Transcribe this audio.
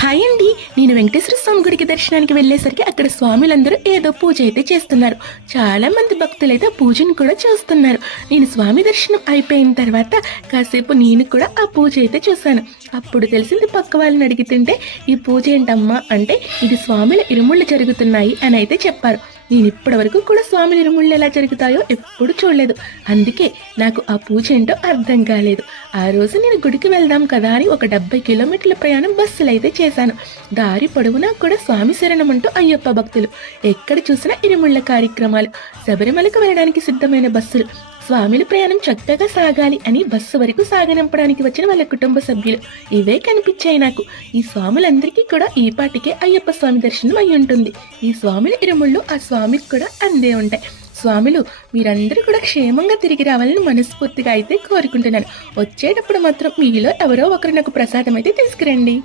Hi అండి. నేను వెంకటేశ్వర స్వామి గుడికి దర్శనానికి వెళ్ళేసరికి అక్కడ స్వాములందరూ ఏదో పూజ అయితే చేస్తున్నారు. చాలా మంది భక్తులు అయితే పూజను కూడా చూస్తున్నారు. నేను స్వామి దర్శనం అయిపోయిన తర్వాత కాసేపు నేను కూడా ఆ పూజ అయితే చూశాను. అప్పుడు తెలిసింది పక్క వాళ్ళని అడిగితుంటే ఈ పూజ ఏంటమ్మా అంటే ఇది స్వాముల ఇరుముళ్ళు జరుగుతున్నాయి అని అయితే చెప్పారు. నేను ఇప్పటి వరకు కూడా స్వామి ఇరుముళ్ళు ఎలా జరుగుతాయో ఎప్పుడు చూడలేదు. అందుకే నాకు ఆ పూజ ఏంటో అర్థం కాలేదు. ఆ రోజు నేను గుడికి వెళ్దాం కదా అని ఒక 70 కిలోమీటర్ల ప్రయాణం బస్సులు అయితే చేశాను. దారి పొడవునా కూడా స్వామి శరణం అంటూ అయ్యప్ప భక్తులు, ఎక్కడ చూసినా ఇరుముళ్ళ కార్యక్రమాలు. శబరిమలకు వెళ్ళడానికి సిద్ధమైన బస్సులు. స్వామిల ప్రయాణం చక్కగా సాగాలి అని బస్సు వరకు సాగనంపడానికి వచ్చిన వాళ్ళ కుటుంబ సభ్యులు, ఇవే కనిపించాయి నాకు. ఈ స్వాములందరికీ కూడా ఈ పాటికే అయ్యప్ప స్వామి దర్శనం అయి ఉంటుంది. ఈ స్వాముల ఇరుముళ్ళు ఆ స్వామికి కూడా అందే ఉంటాయి. స్వాములు మీరందరూ కూడా క్షేమంగా తిరిగి రావాలని మనస్ఫూర్తిగా అయితే కోరుకుంటున్నాను. వచ్చేటప్పుడు మాత్రం మీలో ఎవరో ఒకరు నాకు ప్రసాదం అయితే తీసుకురండి.